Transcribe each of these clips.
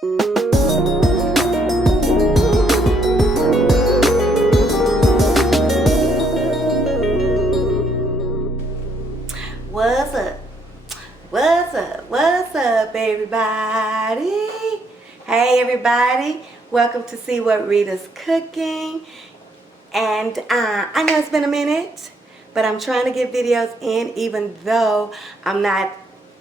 What's up? What's up? What's up, everybody? Hey, everybody. Welcome to See What Rita's Cooking. And I know it's been a minute, but I'm trying to get videos in even though I'm not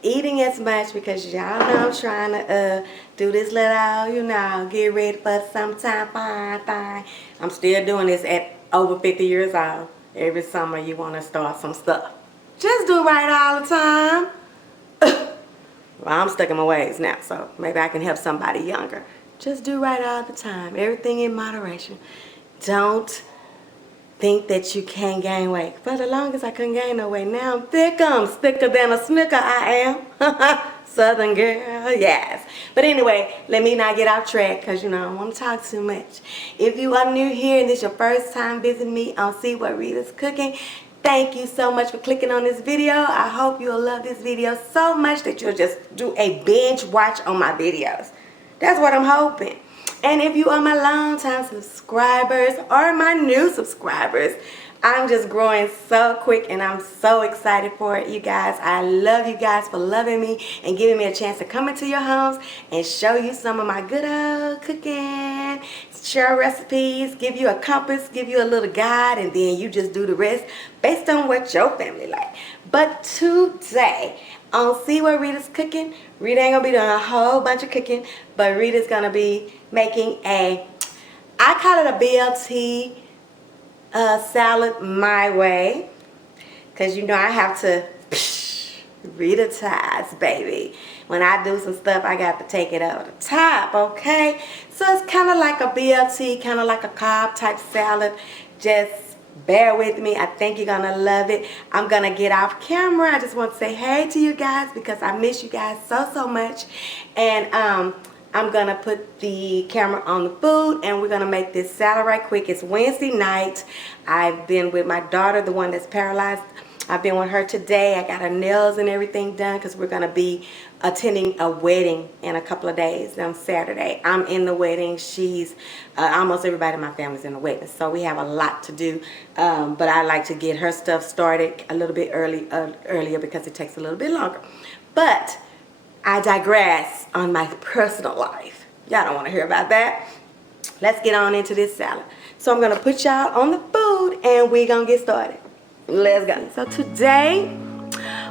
eating as much because y'all know I'm trying to do this little, you know, get ready for sometime fine thing. I'm still doing this at over 50 years old. Every summer you want to start some stuff. Just do right all the time. Well, I'm stuck in my ways now, so maybe I can help somebody younger. Just do right all the time. Everything in moderation. Don't think that you can't gain weight. For the longest I couldn't gain no weight. Now I'm thick. I'm thicker than a snicker. I am. Southern girl, yes. But anyway, let me not get off track because, you know, I don't want to talk too much. If you are new here and this is your first time visiting me on See What Rita's Cooking, thank you so much for clicking on this video. I hope you'll love this video so much that you'll just do a binge watch on my videos. That's what I'm hoping. And if you are my long-time subscribers or my new subscribers, I'm just growing so quick and I'm so excited for it, you guys. I love you guys for loving me and giving me a chance to come into your homes and show you some of my good old cooking, share recipes, give you a compass, give you a little guide, and then you just do the rest based on what your family like. But today, on See What Rita's Cooking, Rita ain't gonna be doing a whole bunch of cooking, but Rita's gonna be making I call it a BLT salad my way, because you know I have to Ritathafoodie, baby. When I do some stuff, I got to take it over the top, okay? So it's kind of like a BLT, kind of like a Cobb type salad. Just bear with me. I think you're gonna love it. I'm gonna get off camera. I just want to say hey to you guys because I miss you guys so much. And I'm gonna put the camera on the food and we're gonna make this salad right quick. It's Wednesday night. I've been with my daughter, the one that's paralyzed. I've been with her today. I got her nails and everything done because we're gonna be attending a wedding in a couple of days on Saturday. I'm in the wedding. She's almost everybody in my family's in the wedding, so we have a lot to do. But I like to get her stuff started a little bit earlier because it takes a little bit longer. But I digress on my personal life. Y'all don't want to hear about that. Let's get on into this salad. So I'm gonna put y'all on the food and we're gonna get started. Let's go. So today,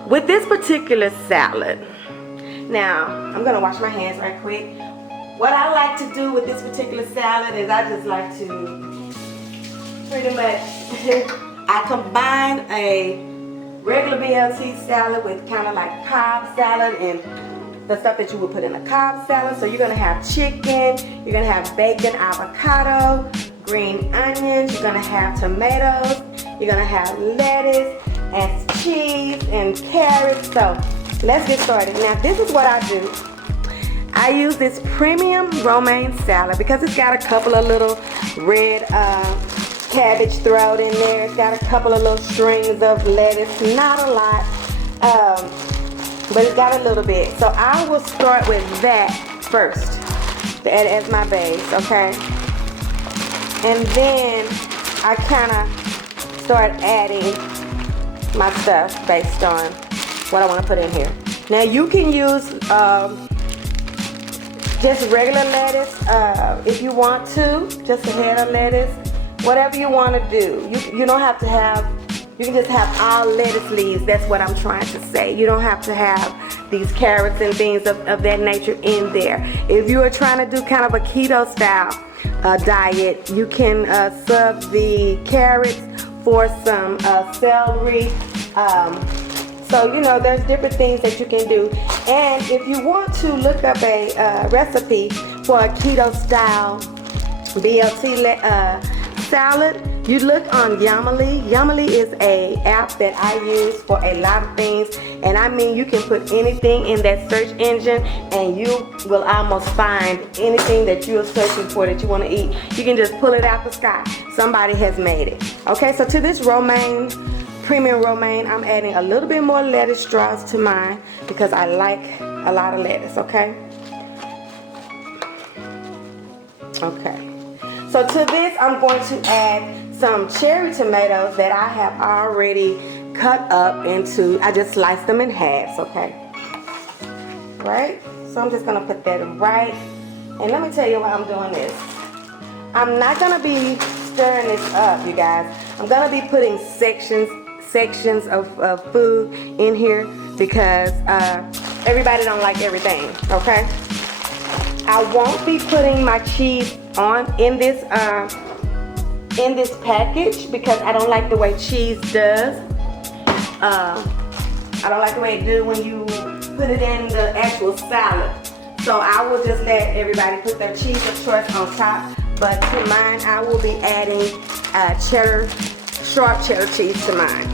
with this particular salad, now I'm gonna wash my hands right quick. What I like to do with this particular salad is I just like to pretty much I combine a regular BLT salad with kind of like Cobb salad and the stuff that you would put in a Cobb salad. So you're gonna have chicken, you're gonna have bacon, avocado, green onions, you're gonna have tomatoes, you're gonna have lettuce and cheese and carrots. So let's get started. Now this is what I do. I use this Premium Romain salad because it's got a couple of little red cabbage thrown in there. It's got a couple of little strings of lettuce, not a lot. But it's got a little bit. So I will start with that first as my base, okay? And then I kind of start adding my stuff based on what I want to put in here. Now you can use just regular lettuce if you want to, just a head of lettuce, whatever you want to do. You don't have to have, you can just have all lettuce leaves. That's what I'm trying to say. You don't have to have these carrots and things of that nature in there. If you are trying to do kind of a keto style diet, you can sub the carrots for some celery. So, you know, there's different things that you can do. And if you want to look up a recipe for a keto style BLT salad, you look on Yumily. Yumily is a app that I use for a lot of things, and I mean you can put anything in that search engine and you will almost find anything that you're searching for that you want to eat. You can just pull it out the sky. Somebody has made it. Okay, so to this romaine, Premium Romain, I'm adding a little bit more lettuce straws to mine because I like a lot of lettuce, okay? Okay. So to this, I'm going to add some cherry tomatoes that I have already cut up into. I just sliced them in halves, okay? Right? So I'm just gonna put that right. And let me tell you why I'm doing this. I'm not gonna be stirring this up, you guys. I'm gonna be putting sections of food in here because everybody don't like everything, okay? I won't be putting my cheese in this package because I don't like the way cheese does. I don't like the way it do when you put it in the actual salad. So I will just let everybody put their cheese of choice on top. But to mine, I will be adding sharp cheddar cheese to mine.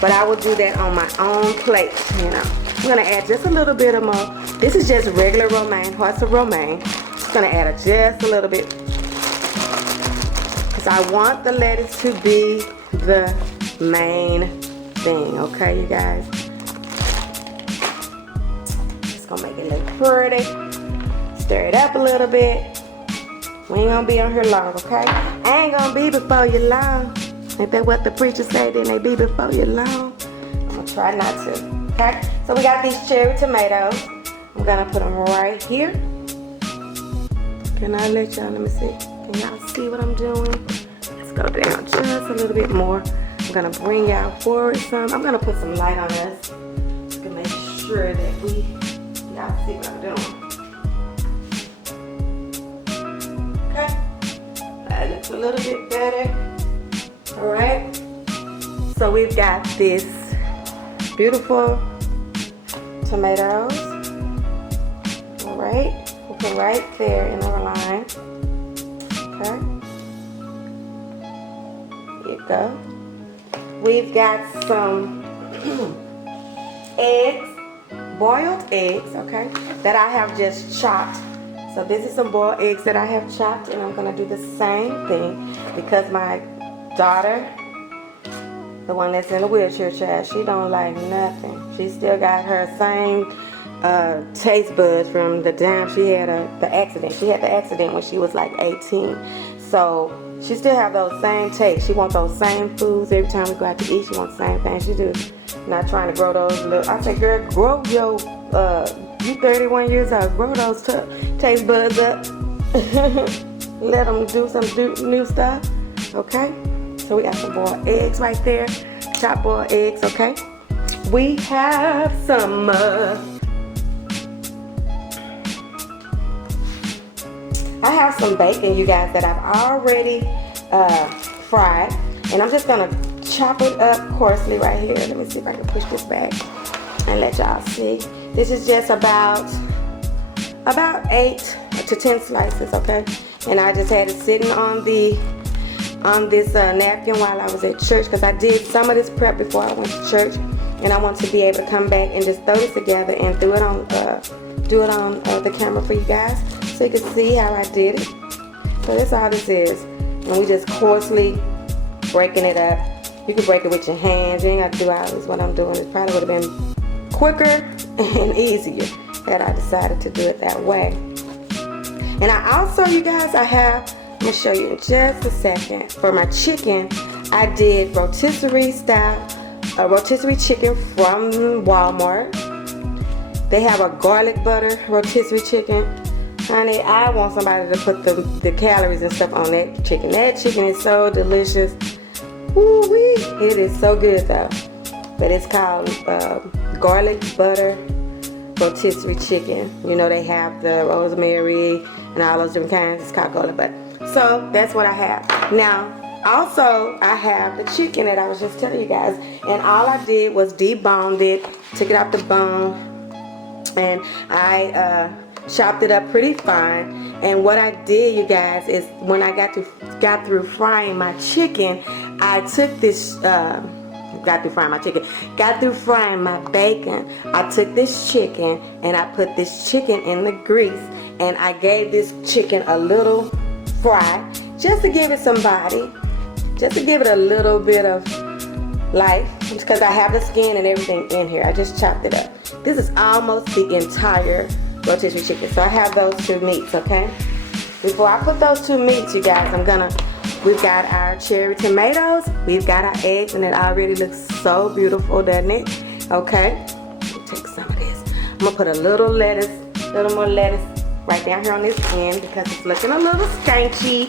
But I will do that on my own plate, you know. I'm gonna add just a little bit of more. This is just regular romaine, hearts of romaine. Just gonna add just a little bit. Because I want the lettuce to be the main thing, okay, you guys? Just gonna make it look pretty. Stir it up a little bit. We ain't gonna be on here long, okay? I ain't gonna be before you long. Ain't that what the preacher say? Didn't they be before you long? I'm gonna try not to, okay? So we got these cherry tomatoes. I'm gonna put them right here. Can I let y'all, let me see. Can y'all see what I'm doing? Let's go down just a little bit more. I'm gonna bring y'all forward some. I'm gonna put some light on us to make sure that y'all see what I'm doing. Okay, that looks a little bit better. All right, so we've got this beautiful tomatoes. All right, we'll put right there in our line. Okay, here you go. We've got some eggs, boiled eggs, okay, that I have just chopped. So this is some boiled eggs that I have chopped, and I'm gonna do the same thing because my daughter, the one that's in the wheelchair child, she don't like nothing. She still got her same taste buds from the time she had the accident. She had the accident when she was like 18. So she still have those same tastes. She wants those same foods every time we go out to eat. She wants the same thing. She just not trying to grow those little. I say, girl, grow your, you 31 years old, grow those taste buds up. Let them do some new stuff, okay? So we got some boiled eggs right there, chopped boiled eggs, okay? We have some, I have some bacon, you guys, that I've already fried. And I'm just gonna chop it up coarsely right here. Let me see if I can push this back and let y'all see. This is just about 8 to 10 slices, okay? And I just had it sitting on this napkin while I was at church because I did some of this prep before I went to church, and I want to be able to come back and just throw this together and do it on the camera for you guys so you can see how I did it. So that's all this is, and we just coarsely breaking it up. You can break it with your hands. You ain't got to do all this. What I'm doing, it probably would have been quicker and easier had I decided to do it that way. And I also, you guys, I'm gonna show you in just a second. For my chicken, I did rotisserie chicken from Walmart. They have a garlic butter rotisserie chicken. Honey, I want somebody to put the calories and stuff on that chicken. That chicken is so delicious. Woo-wee. It is so good though. But it's called garlic butter rotisserie chicken. You know, they have the rosemary and all those different kinds. It's called garlic butter. So that's what I have. Now, also I have the chicken that I was just telling you guys, and all I did was deboned it, took it off the bone, and I chopped it up pretty fine. And what I did, you guys, is when I got through frying my chicken, I took this got through frying my bacon, I took this chicken and I put this chicken in the grease, and I gave this chicken a little fry just to give it some body, just to give it a little bit of life, because I have the skin and everything in here. I just chopped it up. This is almost the entire rotisserie chicken. So I have those two meats, okay? before I put those two meats, you guys, we've got our cherry tomatoes, we've got our eggs, and it already looks so beautiful, doesn't it? Okay, let me take some of this. I'm gonna put a little more lettuce right down here on this end because it's looking a little skanky,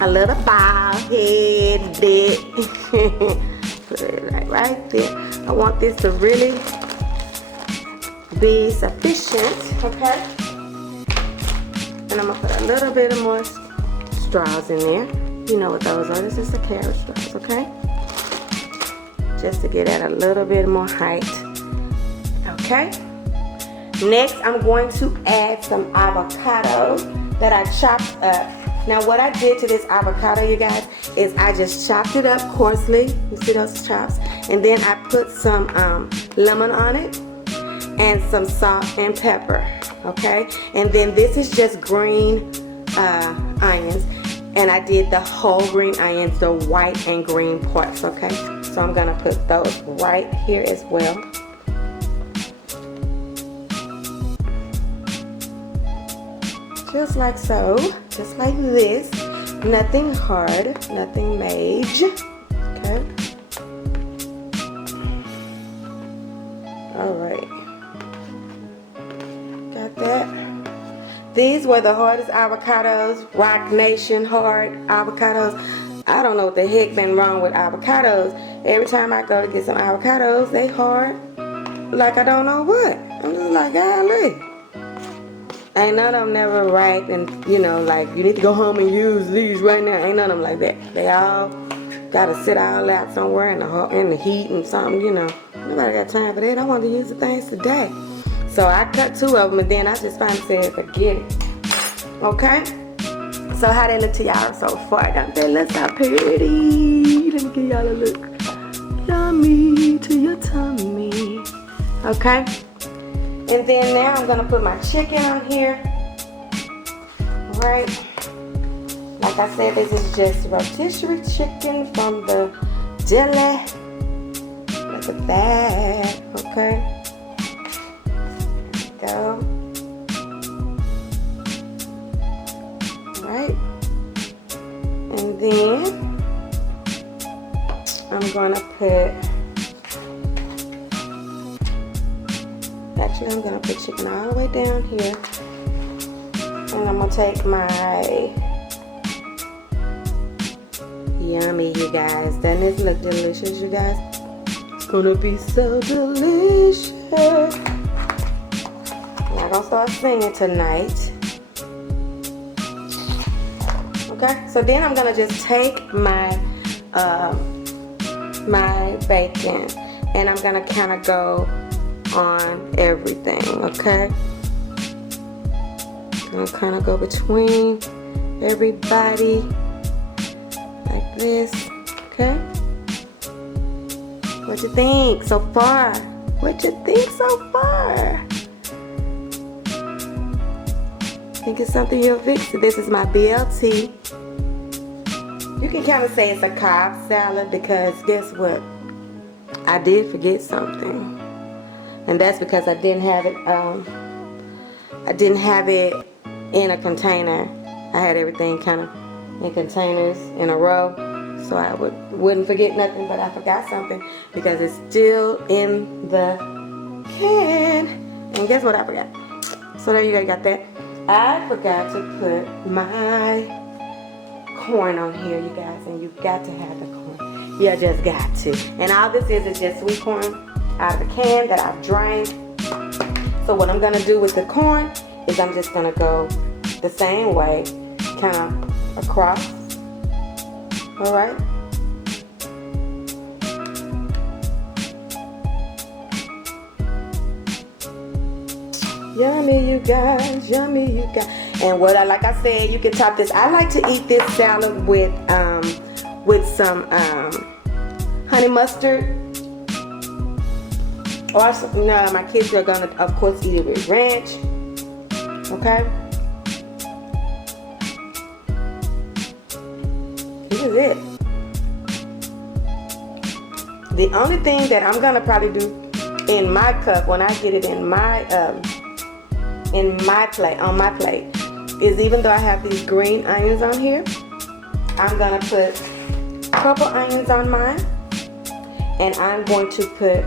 a little bald-headed. Put it right there. I want this to really be sufficient, okay? And I'm gonna put a little bit of more straws in there. You know what those are. This is the carrot straws, okay? Just to get at a little bit more height. Okay. Next, I'm going to add some avocado that I chopped up. Now, what I did to this avocado, you guys, is I just chopped it up coarsely. You see those chops? And then I put some lemon on it and some salt and pepper. Okay. And then this is just green onions. And I did the whole green onions, the white and green parts, okay? So I'm gonna put those right here as well. Just like so, just like this. Nothing hard, nothing major, okay? All right, got that. These were the hardest avocados, Rock Nation hard avocados. I don't know what the heck been wrong with avocados. Every time I go to get some avocados, they hard. Like I don't know what. I'm just like, golly. Ain't none of them never ripe and, you know, like you need to go home and use these right now. Ain't none of them like that. They all gotta sit all out somewhere in the heat and something, you know. Nobody got time for that. I want to use the things today. So I cut two of them and then I just finally said, forget it. Okay? So how they look to y'all so far? Don't they look so pretty? Let me give y'all a look. Yummy to your tummy. Okay? And then now I'm gonna put my chicken on here. Right? Like I said, this is just rotisserie chicken from the deli. Look at that. Okay? Go. Right, and then I'm gonna put, actually I'm gonna put chicken all the way down here, and I'm gonna take my, yummy, you guys. Doesn't it look delicious, you guys? It's gonna be so delicious. I'm gonna start singing tonight. Okay, so then I'm gonna just take my my bacon and I'm gonna kind of go on everything. Okay, I'm gonna kind of go between everybody like this. Okay, what you think so far? What you think so far? Think it's something you'll fix. This is my BLT. You can kind of say it's a Cobb salad because guess what? I did forget something, and that's because I didn't have it. I didn't have it in a container. I had everything kind of in containers in a row, so I wouldn't forget nothing. But I forgot something because it's still in the can. And guess what I forgot? So there you go, got that. I forgot to put my corn on here, you guys, and you've got to have the corn. You just got to. And all this is just sweet corn out of the can that I've drained. So what I'm gonna do with the corn is I'm just gonna go the same way, kind of across. All right. Yummy, you guys, yummy, you guys. And what like I said, you can top this. I like to eat this salad with some honey mustard, or some, no, my kids are gonna, of course, eat it with ranch. Okay. This is it. The only thing that I'm gonna probably do in my cup when I get it in my plate, on my plate, is, even though I have these green onions on here, I'm gonna put purple onions on mine, and I'm going to put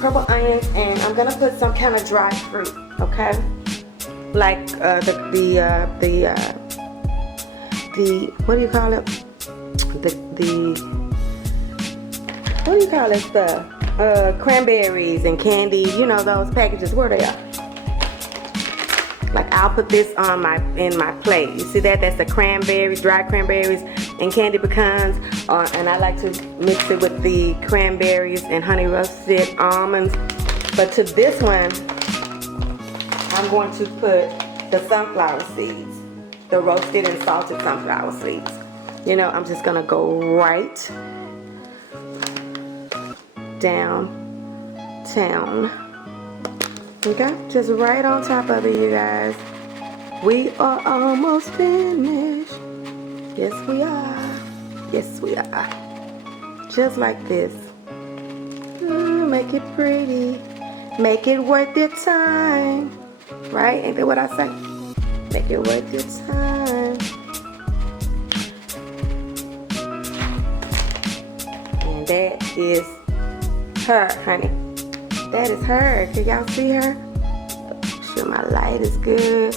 purple onions, and I'm gonna put some kind of dried fruit, okay? Like the what do you call it? What do you call it stuff? Cranberries and candy, you know, those packages, where they are. Like, I'll put this on in my plate. You see that? That's the cranberries, dried cranberries and candy pecans. And I like to mix it with the cranberries and honey roasted almonds. But to this one, I'm going to put the sunflower seeds, the roasted and salted sunflower seeds. You know, I'm just gonna go right downtown. Okay, just right on top of it, you guys. We are almost finished. Yes, we are. Yes, we are. Just like this. Make it pretty. Make it worth your time. Right? Ain't that what I say? Make it worth your time. And that is her, honey. That is her. Can y'all see her? Make sure my light is good.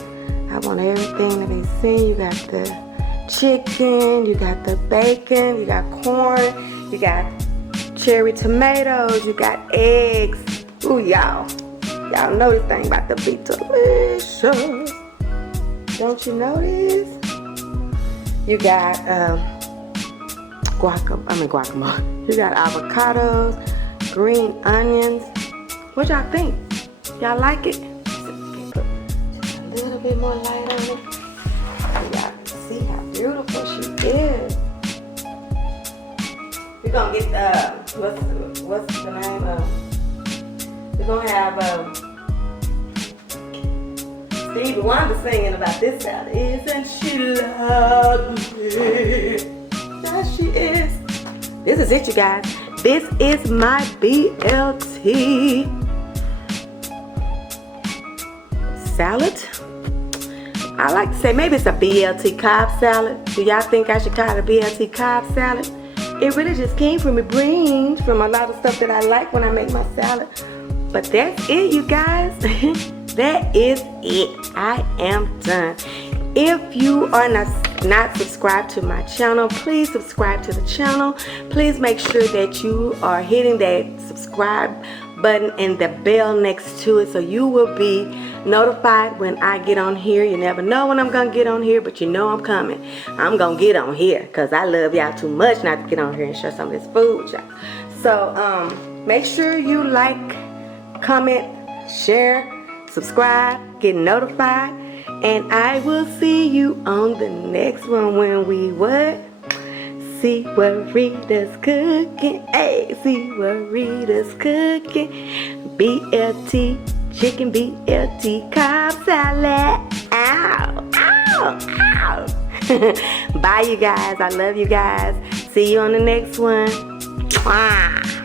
I want everything to be seen. You got the chicken, you got the bacon, you got corn, you got cherry tomatoes, you got eggs. Ooh, y'all know this thing about to be delicious. Don't you know this? You got guacamole. You got avocados, green onions. What y'all think? Y'all like it? Put just a little bit more light on it. So y'all can see how beautiful she is. We're gonna get what's the name of? We're gonna have Stevie Wonder singing about this salad. Isn't she lovely? Yes, she is. This is it, you guys. This is my BLT salad. I like to say maybe it's a BLT Cobb salad. Do y'all think I should call it a BLT Cobb salad? It really just came from my brains, from a lot of stuff that I like when I make my salad. But that's it, you guys. That is it. I am done. If you are not subscribed to my channel, please subscribe to the channel. Please make sure that you are hitting that subscribe button and the bell next to it so you will be notified when I get on here. You never know when I'm gonna get on here, but you know I'm coming. I'm gonna get on here because I love y'all too much not to get on here and share some of this food, y'all. So make sure you like, comment, share, subscribe, get notified. And I will see you on the next one when we what? See what Rita's cooking. Hey, see what Rita's cooking. BLT chicken, BLT Cobb salad. Ow, ow, ow. Bye, you guys. I love you guys. See you on the next one. Mwah.